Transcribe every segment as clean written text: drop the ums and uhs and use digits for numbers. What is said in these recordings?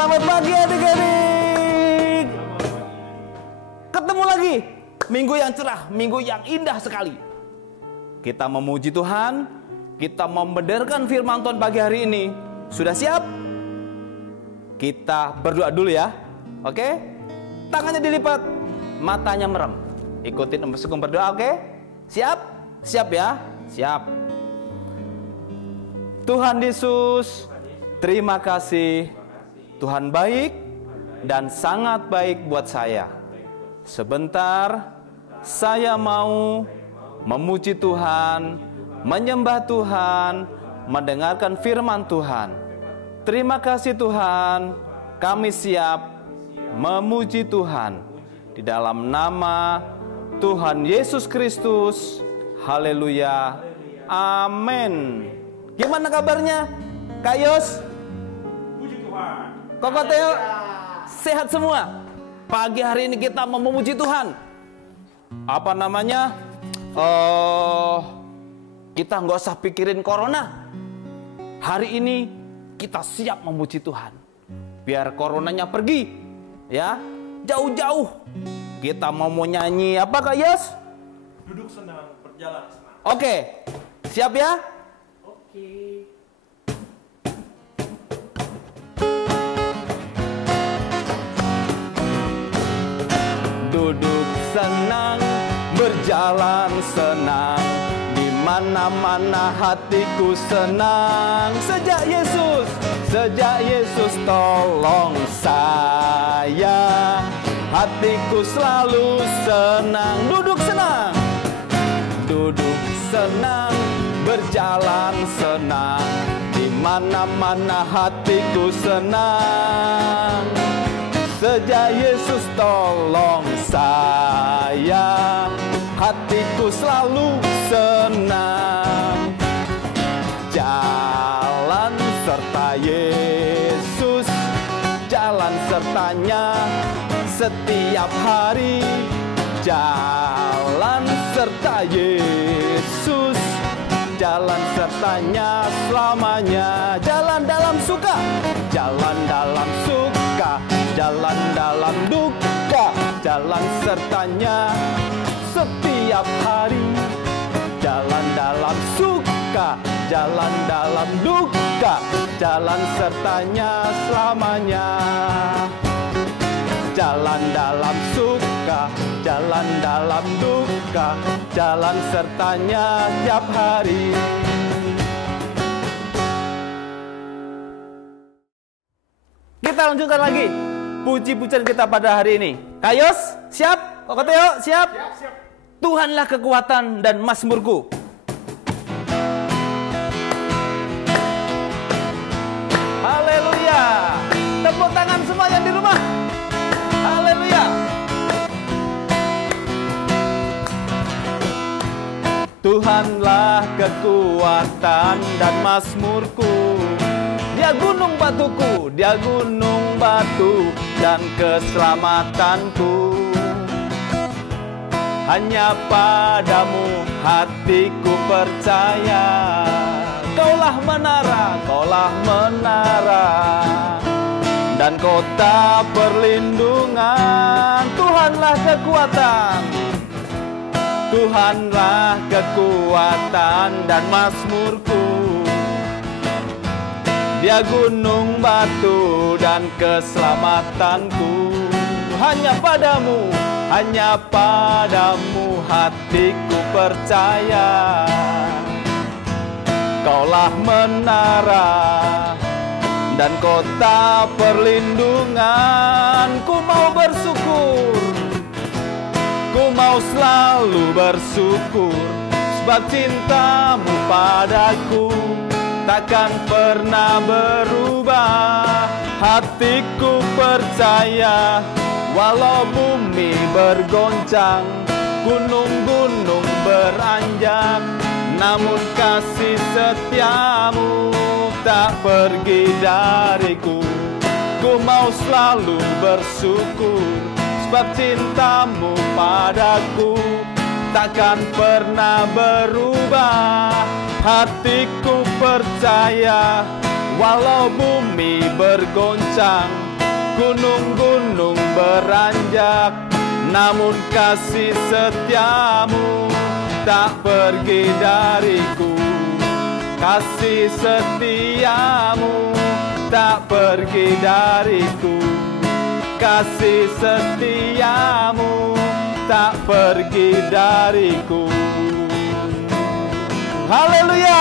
Selamat pagi adik-adik. Ketemu lagi. Minggu yang cerah, minggu yang indah sekali. Kita memuji Tuhan, kita membenarkan firman Tuhan pagi hari ini. Sudah siap? Kita berdoa dulu ya. Oke? Tangannya dilipat, matanya merem. Ikutin Om Sukung berdoa, oke? Siap? Siap ya? Siap. Tuhan Yesus, terima kasih. Tuhan baik dan sangat baik buat saya. Sebentar, saya mau memuji Tuhan, menyembah Tuhan, mendengarkan firman Tuhan. Terima kasih Tuhan, kami siap memuji Tuhan. Di dalam nama Tuhan Yesus Kristus, haleluya, amin. Gimana kabarnya, Kak Yos? Puji Tuhan. Koko Teo, sehat semua? Pagi hari ini kita mau memuji Tuhan. Apa namanya? Kita nggak usah pikirin corona. Hari ini kita siap memuji Tuhan. Biar coronanya pergi, ya, jauh-jauh. Kita mau nyanyi apa Kak Yos? Duduk senang, berjalan senang. Oke, siap ya? Oke. Duduk senang, berjalan senang, di mana-mana hatiku senang. Sejak Yesus tolong saya, hatiku selalu senang. Duduk senang, berjalan senang, di mana-mana hatiku senang. Sejak Yesus tolong saya, hatiku selalu senang. Jalan serta Yesus, jalan sertanya setiap hari. Jalan serta Yesus, jalan sertanya selamanya. Jalan dalam suka, jalan dalam suka, jalan dalam duka, jalan sertanya setiap hari. Jalan dalam suka, jalan dalam duka, jalan sertanya selamanya. Jalan dalam suka, jalan dalam duka, jalan sertanya setiap hari. Kita lanjutkan lagi puji-pujian kita pada hari ini. Kak Yos, siap? Koko Teo, siap? Siap. Tuhanlah kekuatan dan mazmurku. Haleluya. Tepuk tangan semua yang di rumah. Haleluya. Tuhanlah kekuatan dan mazmurku. Dia gunung batuku, dia gunung batu dan keselamatanku. Hanya padamu hatiku percaya. Kaulah menara dan kota perlindungan. Tuhanlah kekuatan, Tuhanlah kekuatan dan mazmurku. Dia gunung batu dan keselamatanku. Hanya padamu hatiku percaya. Kaulah menara dan kota perlindungan. Ku mau bersyukur, ku mau selalu bersyukur, sebab cintamu padaku takkan pernah berubah. Hatiku percaya, walau bumi bergoncang, gunung-gunung beranjak, namun kasih setiamu tak pergi dariku. Ku mau selalu bersyukur, sebab cintamu padaku takkan pernah berubah. Hatiku percaya, walau bumi bergoncang, gunung-gunung beranjak, namun kasih setiamu tak pergi dariku. Kasih setiamu tak pergi dariku. Kasih setiamu tak pergi dariku. Haleluya.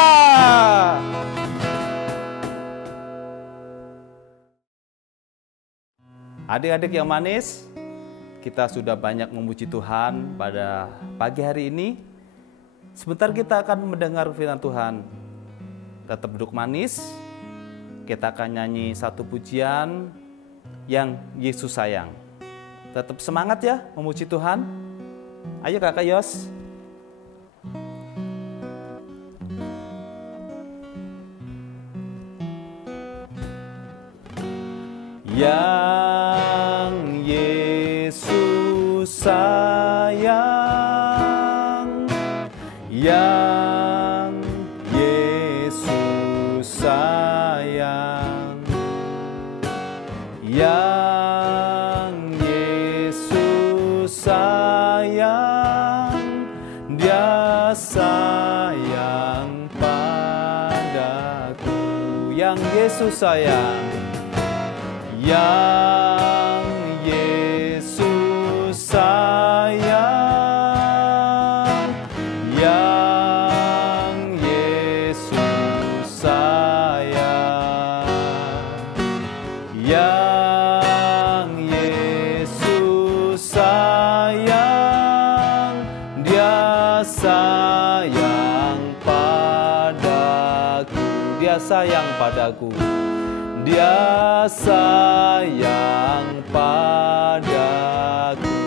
Adik-adik yang manis, kita sudah banyak memuji Tuhan pada pagi hari ini. Sebentar kita akan mendengar firman Tuhan. Tetap duduk manis. Kita akan nyanyi satu pujian yang Yesus sayang. Tetap semangat ya memuji Tuhan. Ayo Kakak Yos. Yang Yesus sayang, yang Yesus sayang, yang Yesus sayang, Dia sayang padaku. Yang Yesus sayang, yang Yesus sayang, yang Yesus sayang, yang Yesus sayang, Dia sayang padaku. Dia sayang padaku. Dia sayang padaku.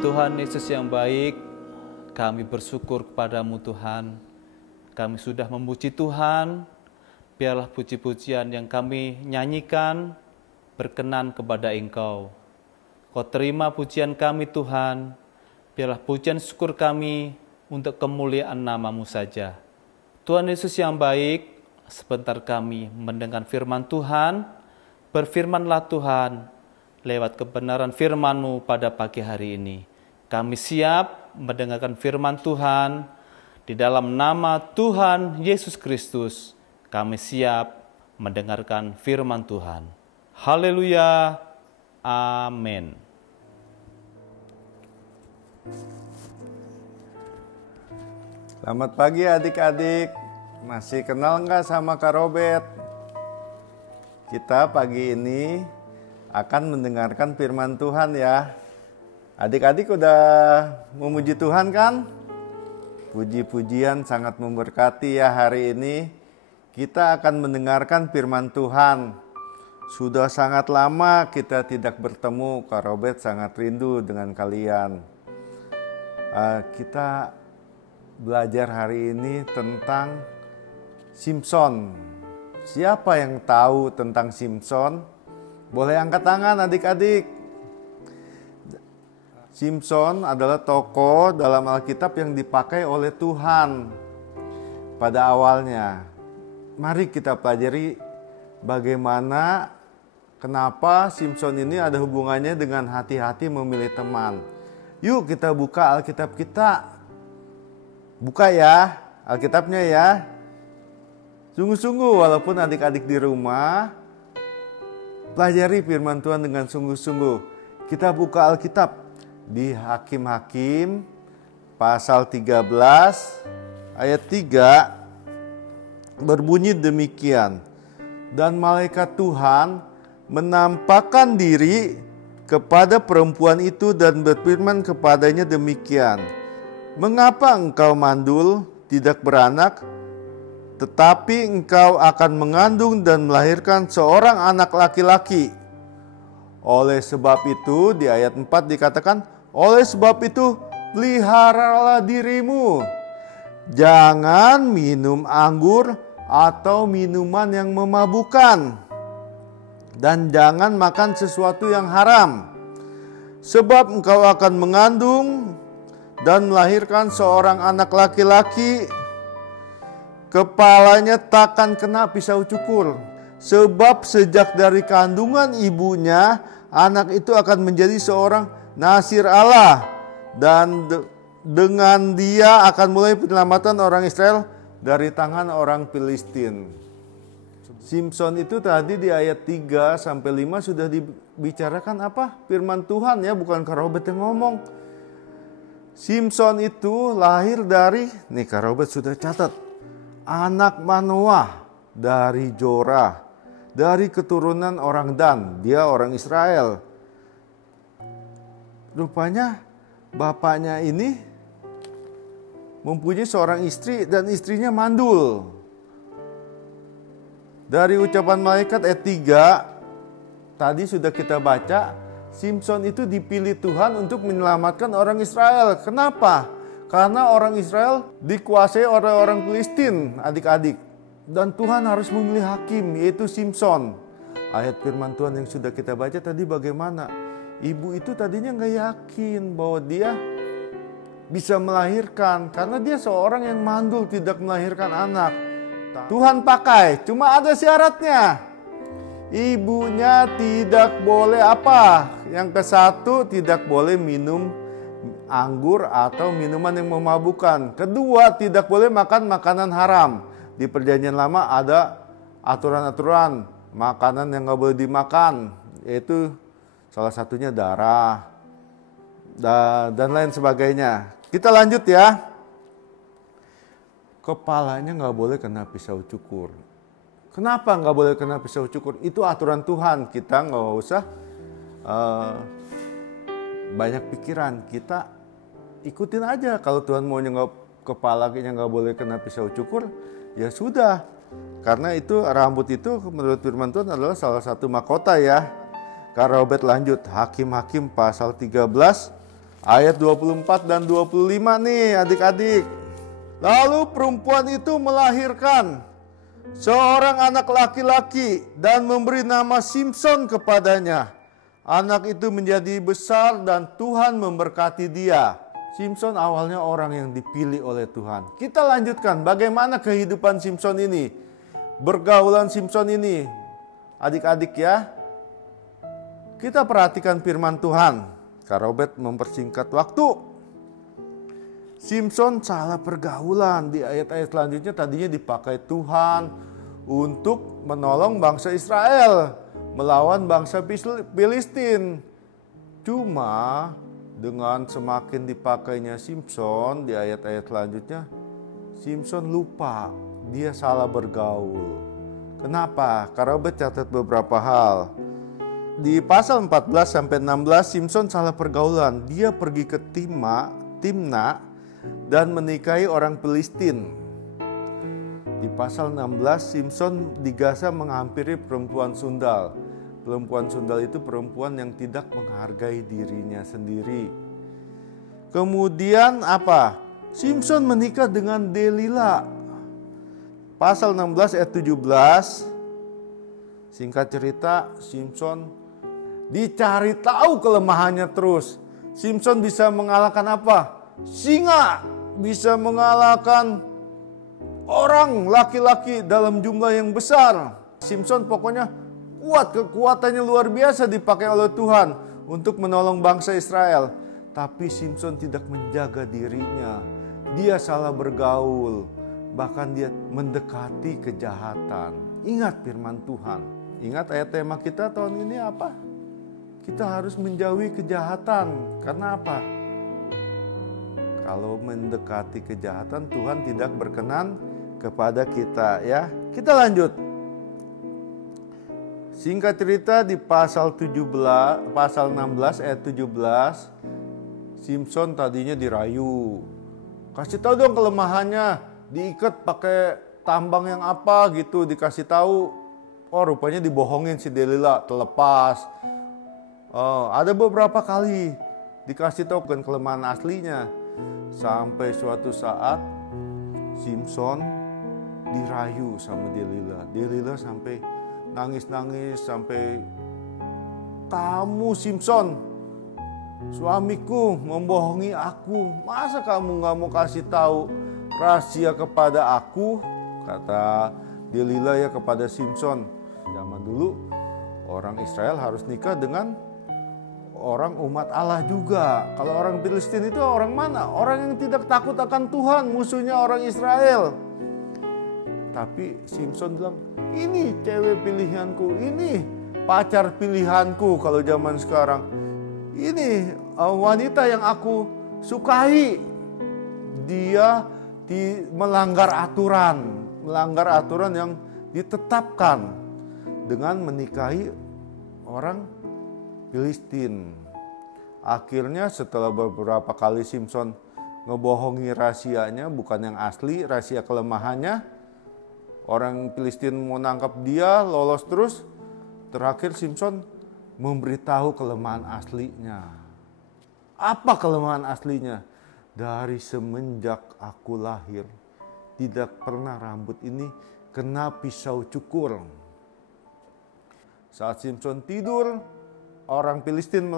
Tuhan Yesus yang baik, kami bersyukur kepadamu Tuhan. Kami sudah memuji Tuhan. Biarlah puji-pujian yang kami nyanyikan berkenan kepada Engkau. Kau terima pujian kami Tuhan. Biarlah pujian syukur kami untuk kemuliaan nama-Mu saja. Tuhan Yesus yang baik, sebentar kami mendengar firman Tuhan. Berfirmanlah Tuhan lewat kebenaran firman-Mu pada pagi hari ini. Kami siap mendengarkan firman Tuhan. Di dalam nama Tuhan Yesus Kristus, kami siap mendengarkan firman Tuhan. Haleluya. Amin. Selamat pagi adik-adik, masih kenal nggak sama Kak Robert? Kita pagi ini akan mendengarkan firman Tuhan ya. Adik-adik udah memuji Tuhan kan? Puji-pujian sangat memberkati ya hari ini. Kita akan mendengarkan firman Tuhan. Sudah sangat lama kita tidak bertemu, Kak Robert sangat rindu dengan kalian. Kita belajar hari ini tentang Simson. Siapa yang tahu tentang Simson? Boleh angkat tangan adik-adik. Simson adalah tokoh dalam Alkitab yang dipakai oleh Tuhan pada awalnya. Mari kita pelajari bagaimana, kenapa Simson ini ada hubungannya dengan hati-hati memilih teman. Yuk kita buka Alkitab kita. Buka ya Alkitabnya ya. Sungguh-sungguh walaupun adik-adik di rumah, pelajari firman Tuhan dengan sungguh-sungguh. Kita buka Alkitab di Hakim-Hakim pasal 13 ayat 3 berbunyi demikian. Dan malaikat Tuhan menampakkan diri kepada perempuan itu dan berfirman kepadanya demikian. Mengapa engkau mandul, tidak beranak, tetapi engkau akan mengandung dan melahirkan seorang anak laki-laki. Oleh sebab itu, di ayat 4 dikatakan, oleh sebab itu, peliharalah dirimu. Jangan minum anggur atau minuman yang memabukkan. Dan jangan makan sesuatu yang haram. Sebab engkau akan mengandung dan melahirkan seorang anak laki-laki. kepalanya takkan kena pisau cukur. Sebab sejak dari kandungan ibunya, anak itu akan menjadi seorang nasir Allah. Dan dengan dia akan mulai penyelamatan orang Israel dari tangan orang Filistin. Simson itu tadi di ayat 3 sampai 5 sudah dibicarakan apa? Firman Tuhan ya, bukan Kak Robert yang ngomong. Simson itu lahir dari, nih Kak Robert sudah catat, anak Manoah dari Jorah, dari keturunan orang Dan, dia orang Israel. Rupanya bapaknya ini mempunyai seorang istri dan istrinya mandul. Dari ucapan malaikat ayat 3, tadi sudah kita baca, Simson itu dipilih Tuhan untuk menyelamatkan orang Israel. Kenapa? Karena orang Israel dikuasai oleh orang Filistin, adik-adik. Dan Tuhan harus memilih hakim, yaitu Simson. Ayat firman Tuhan yang sudah kita baca tadi bagaimana? Ibu itu tadinya gak yakin bahwa dia bisa melahirkan. Karena dia seorang yang mandul, tidak melahirkan anak. Tuhan pakai, cuma ada syaratnya. Ibunya tidak boleh apa? Yang ke satu, tidak boleh minum anggur atau minuman yang memabukkan. Kedua, tidak boleh makan makanan haram. Di perjanjian lama ada aturan-aturan makanan yang gak boleh dimakan. Yaitu salah satunya darah dan lain sebagainya. Kita lanjut ya. Kepalanya gak boleh kena pisau cukur. Kenapa nggak boleh kena pisau cukur? Itu aturan Tuhan. Kita nggak usah banyak pikiran. Kita ikutin aja. Kalau Tuhan maunya kepalanya nggak boleh kena pisau cukur, ya sudah. Karena itu rambut itu menurut firman Tuhan adalah salah satu mahkota ya. Kak Robert lanjut. Hakim-Hakim pasal 13 ayat 24 dan 25 nih adik-adik. Lalu perempuan itu melahirkan seorang anak laki-laki dan memberi nama Simson kepadanya. Anak itu menjadi besar dan Tuhan memberkati dia. Simson awalnya orang yang dipilih oleh Tuhan. Kita lanjutkan bagaimana kehidupan Simson ini. Bergaulan Simson ini. Adik-adik ya. Kita perhatikan firman Tuhan. Kak Robert mempersingkat waktu. Simson salah pergaulan. Di ayat-ayat selanjutnya tadinya dipakai Tuhan untuk menolong bangsa Israel melawan bangsa Filistin. Cuma dengan semakin dipakainya Simson di ayat-ayat selanjutnya, Simson lupa dia salah bergaul. Kenapa? Karena catat beberapa hal. Di pasal 14 sampai 16 Simson salah pergaulan. Dia pergi ke Timna dan menikahi orang Filistin. Di pasal 16 Simson digasa menghampiri perempuan sundal. Perempuan sundal itu perempuan yang tidak menghargai dirinya sendiri. Kemudian apa? Simson menikah dengan Delila. Pasal 16 ayat 17. Singkat cerita, Simson dicari tahu kelemahannya terus. Simson bisa mengalahkan apa? Singa bisa mengalahkan orang laki-laki dalam jumlah yang besar. Simson pokoknya kuat, kekuatannya luar biasa dipakai oleh Tuhan untuk menolong bangsa Israel. Tapi Simson tidak menjaga dirinya. Dia salah bergaul. Bahkan dia mendekati kejahatan. Ingat firman Tuhan. Ingat ayat tema kita tahun ini apa? Kita harus menjauhi kejahatan. Karena apa? Kalau mendekati kejahatan, Tuhan tidak berkenan kepada kita ya. Kita lanjut. Singkat cerita di pasal 16 ayat 17, Simson tadinya dirayu. Kasih tahu dong kelemahannya, diikat pakai tambang yang apa gitu, dikasih tahu. Oh, rupanya dibohongin si Delila, terlepas. Ada beberapa kali dikasih tahu bukan kelemahan aslinya. Sampai suatu saat Simson dirayu sama Delila. Delila sampai nangis-nangis, sampai kamu Simson, suamiku membohongi aku. Masa kamu gak mau kasih tahu rahasia kepada aku? Kata Delila ya kepada Simson, zaman dulu orang Israel harus nikah dengan orang umat Allah juga. Kalau orang Filistin itu orang mana? Orang yang tidak takut akan Tuhan, musuhnya orang Israel. Tapi Simson bilang, ini cewek pilihanku, ini pacar pilihanku kalau zaman sekarang. Ini wanita yang aku sukai. Dia melanggar aturan yang ditetapkan dengan menikahi orang Filistin. Akhirnya setelah beberapa kali Simson ngebohongi rahasianya, bukan yang asli, rahasia kelemahannya, orang Filistin mau nangkap dia, lolos terus. Terakhir Simson memberitahu kelemahan aslinya. Apa kelemahan aslinya? Dari semenjak aku lahir, tidak pernah rambut ini kena pisau cukur. Saat Simson tidur, orang Filistin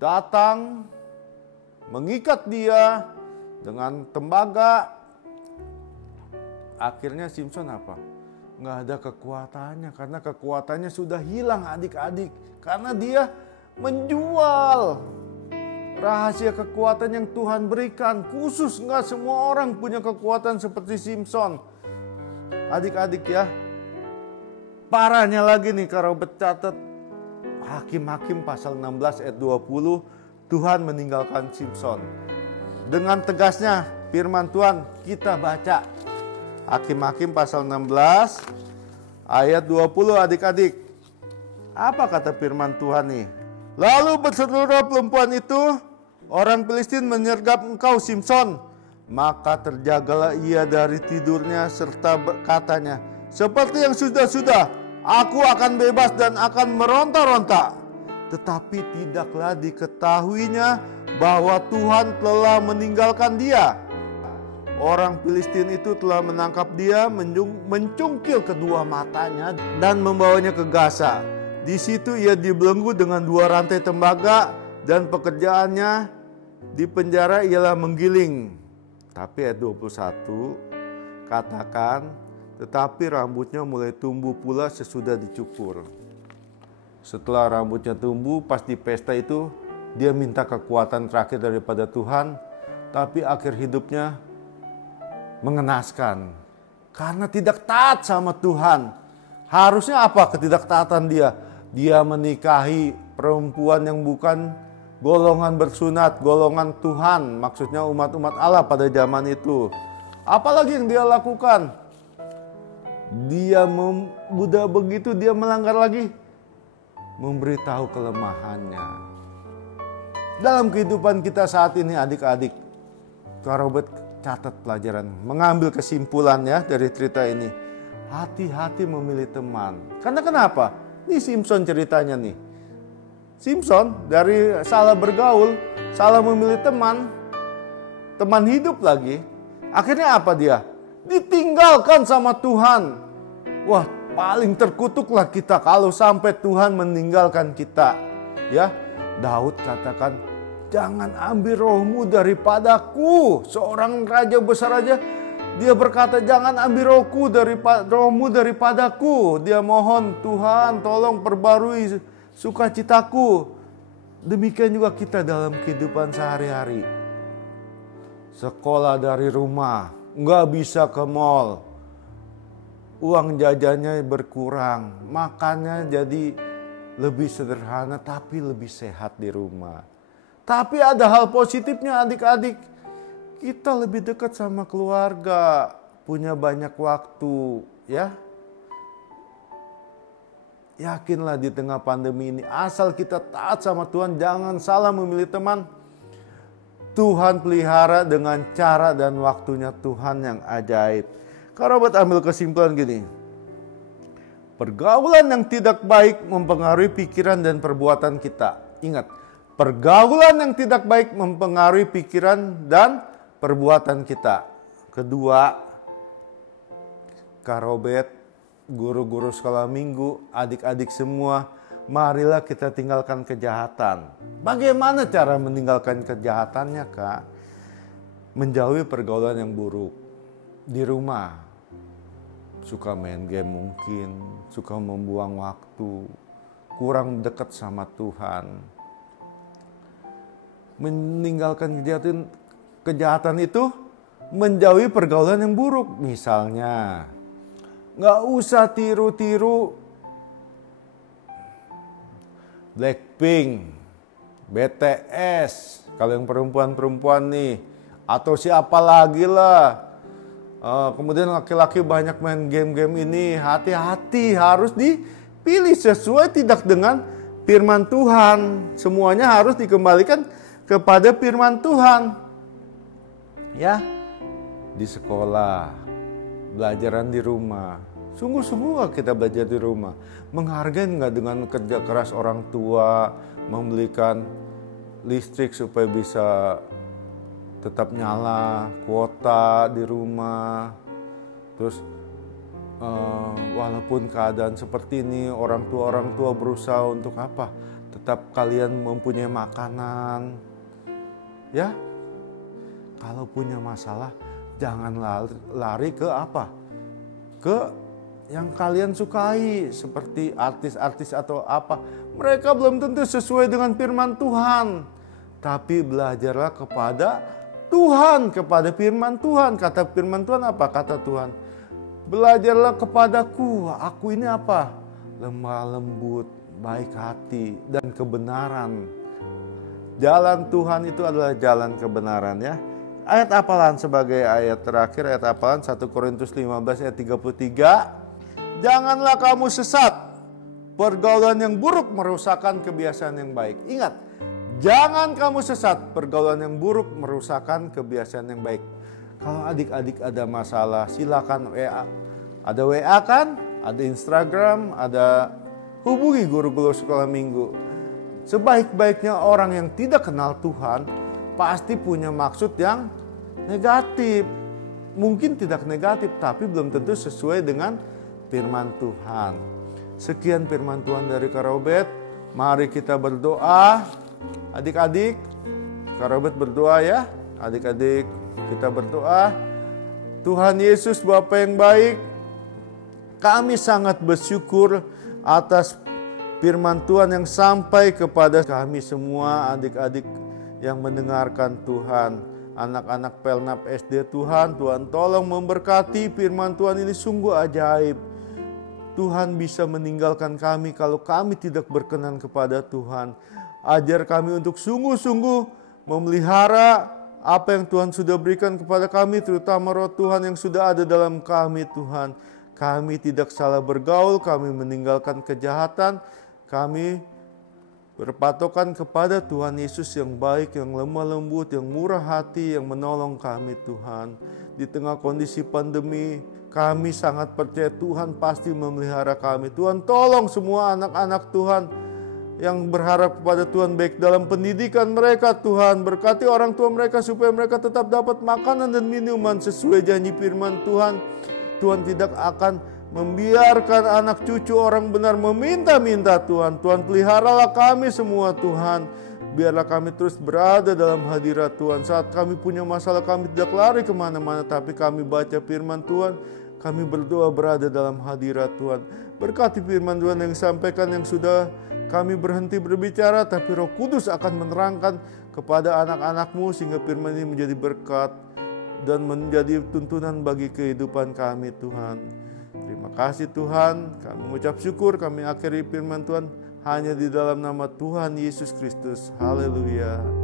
datang, mengikat dia dengan tembaga. Akhirnya Simson apa? Nggak ada kekuatannya, karena kekuatannya sudah hilang adik-adik. Karena dia menjual rahasia kekuatan yang Tuhan berikan. Khusus nggak semua orang punya kekuatan seperti Simson. Adik-adik ya. Parahnya lagi nih kalau bercatat Hakim-Hakim pasal 16 ayat 20, Tuhan meninggalkan Simson. Dengan tegasnya firman Tuhan kita baca. Hakim-Hakim pasal 16 ayat 20 adik-adik. Apa kata firman Tuhan nih? Lalu berseluruh perempuan itu, orang Filistin menyergap engkau Simson. Maka terjagalah ia dari tidurnya serta katanya, seperti yang sudah-sudah, aku akan bebas dan akan meronta-ronta. Tetapi tidaklah diketahuinya bahwa Tuhan telah meninggalkan dia. Orang Filistin itu telah menangkap dia, mencungkil kedua matanya dan membawanya ke Gaza. Di situ ia dibelenggu dengan 2 rantai tembaga dan pekerjaannya di penjara ialah menggiling. Tapi ayat 21 katakan, tetapi rambutnya mulai tumbuh pula sesudah dicukur. Setelah rambutnya tumbuh, pas di pesta itu dia minta kekuatan terakhir daripada Tuhan, tapi akhir hidupnya mengenaskan karena tidak taat sama Tuhan. Harusnya apa ketidaktaatan dia? Dia menikahi perempuan yang bukan golongan bersunat, golongan Tuhan, maksudnya umat-umat Allah pada zaman itu. Apalagi yang dia lakukan? Dia udah begitu dia melanggar lagi, memberitahu kelemahannya. Dalam kehidupan kita saat ini adik-adik, Kak Robert catat pelajaran, mengambil kesimpulannya dari cerita ini. Hati-hati memilih teman. Karena kenapa? Ini Simson ceritanya nih. Simson dari salah bergaul, salah memilih teman hidup lagi. Akhirnya apa dia? Ditinggalkan sama Tuhan. Wah, paling terkutuklah kita kalau sampai Tuhan meninggalkan kita. Ya, Daud katakan, jangan ambil rohmu daripadaku. Seorang raja besar aja dia berkata, jangan ambil rohmu daripadaku. Dia mohon, Tuhan tolong perbarui sukacitaku. Demikian juga kita dalam kehidupan sehari-hari. Sekolah dari rumah, nggak bisa ke mall. Uang jajannya berkurang, makannya jadi lebih sederhana tapi lebih sehat di rumah. Tapi ada hal positifnya adik-adik. Kita lebih dekat sama keluarga, punya banyak waktu, ya. Yakinlah di tengah pandemi ini, asal kita taat sama Tuhan, jangan salah memilih teman. Tuhan pelihara dengan cara dan waktunya Tuhan yang ajaib. Kalau buat ambil kesimpulan gini, pergaulan yang tidak baik mempengaruhi pikiran dan perbuatan kita. Ingat, pergaulan yang tidak baik mempengaruhi pikiran dan perbuatan kita. Kedua, Kak Robert, guru-guru sekolah minggu, adik-adik semua, marilah kita tinggalkan kejahatan. Bagaimana cara meninggalkan kejahatannya, Kak? Menjauhi pergaulan yang buruk. di rumah suka main game mungkin, suka membuang waktu, kurang dekat sama Tuhan. Meninggalkan kejahatan itu menjauhi pergaulan yang buruk. Misalnya, nggak usah tiru-tiru Blackpink, BTS, kalau yang perempuan-perempuan nih, atau siapa lagi lah. Kemudian laki-laki banyak main game-game ini. Hati-hati, harus dipilih sesuai tidak dengan firman Tuhan. Semuanya harus dikembalikan kepada firman Tuhan. Ya, di sekolah, belajaran di rumah. Sungguh-sungguh gak kita belajar di rumah? Menghargai gak dengan kerja keras orang tua, membelikan listrik supaya bisa tetap nyala, kuota di rumah. Terus walaupun keadaan seperti ini, orang tua berusaha untuk apa? Tetap kalian mempunyai makanan. Ya, kalau punya masalah jangan lari ke apa? Ke yang kalian sukai, seperti artis-artis atau apa. Mereka belum tentu sesuai dengan firman Tuhan. Tapi belajarlah kepada Tuhan, kepada firman Tuhan. Kata firman Tuhan apa? Kata Tuhan, belajarlah kepadaku, aku ini apa? Lemah lembut, baik hati, dan kebenaran. Jalan Tuhan itu adalah jalan kebenaran, ya. Ayat hafalan sebagai ayat terakhir, ayat hafalan 1 Korintus 15 ayat 33. Janganlah kamu sesat, pergaulan yang buruk merusakkan kebiasaan yang baik. Ingat, jangan kamu sesat, pergaulan yang buruk merusakkan kebiasaan yang baik. Kalau adik-adik ada masalah, silakan WA. Ada WA kan? Ada Instagram, ada hubungi guru-guru sekolah minggu. Sebaik-baiknya orang yang tidak kenal Tuhan pasti punya maksud yang negatif. Mungkin tidak negatif, tapi belum tentu sesuai dengan firman Tuhan. Sekian firman Tuhan dari Kak Robert. Mari kita berdoa. Adik-adik, Kak Robert berdoa ya. Adik-adik, kita berdoa. Tuhan Yesus Bapa yang baik, kami sangat bersyukur atas firman Tuhan yang sampai kepada kami semua, adik-adik yang mendengarkan Tuhan. Anak-anak Pelnap SD Tuhan, Tuhan tolong memberkati firman Tuhan ini sungguh ajaib. Tuhan bisa meninggalkan kami kalau kami tidak berkenan kepada Tuhan. Ajar kami untuk sungguh-sungguh memelihara apa yang Tuhan sudah berikan kepada kami, terutama roh Tuhan yang sudah ada dalam kami Tuhan. Kami tidak salah bergaul, kami meninggalkan kejahatan, kami berpatokan kepada Tuhan Yesus yang baik, yang lemah lembut, yang murah hati, yang menolong kami Tuhan. Di tengah kondisi pandemi, kami sangat percaya Tuhan pasti memelihara kami. Tuhan tolong semua anak-anak Tuhan yang berharap kepada Tuhan, baik dalam pendidikan mereka Tuhan. Berkati orang tua mereka supaya mereka tetap dapat makanan dan minuman sesuai janji firman Tuhan. Tuhan tidak akan membiarkan anak cucu orang benar meminta-minta Tuhan. Tuhan peliharalah kami semua Tuhan. Biarlah kami terus berada dalam hadirat Tuhan. Saat kami punya masalah, kami tidak lari kemana-mana, tapi kami baca firman Tuhan. Kami berdoa berada dalam hadirat Tuhan. Berkati firman Tuhan yang disampaikan, yang sudah kami berhenti berbicara, tapi Roh Kudus akan menerangkan kepada anak-anak-Mu sehingga firman ini menjadi berkat dan menjadi tuntunan bagi kehidupan kami Tuhan. Terima kasih Tuhan, kami mengucap syukur, kami akhiri firman Tuhan hanya di dalam nama Tuhan Yesus Kristus. Haleluya.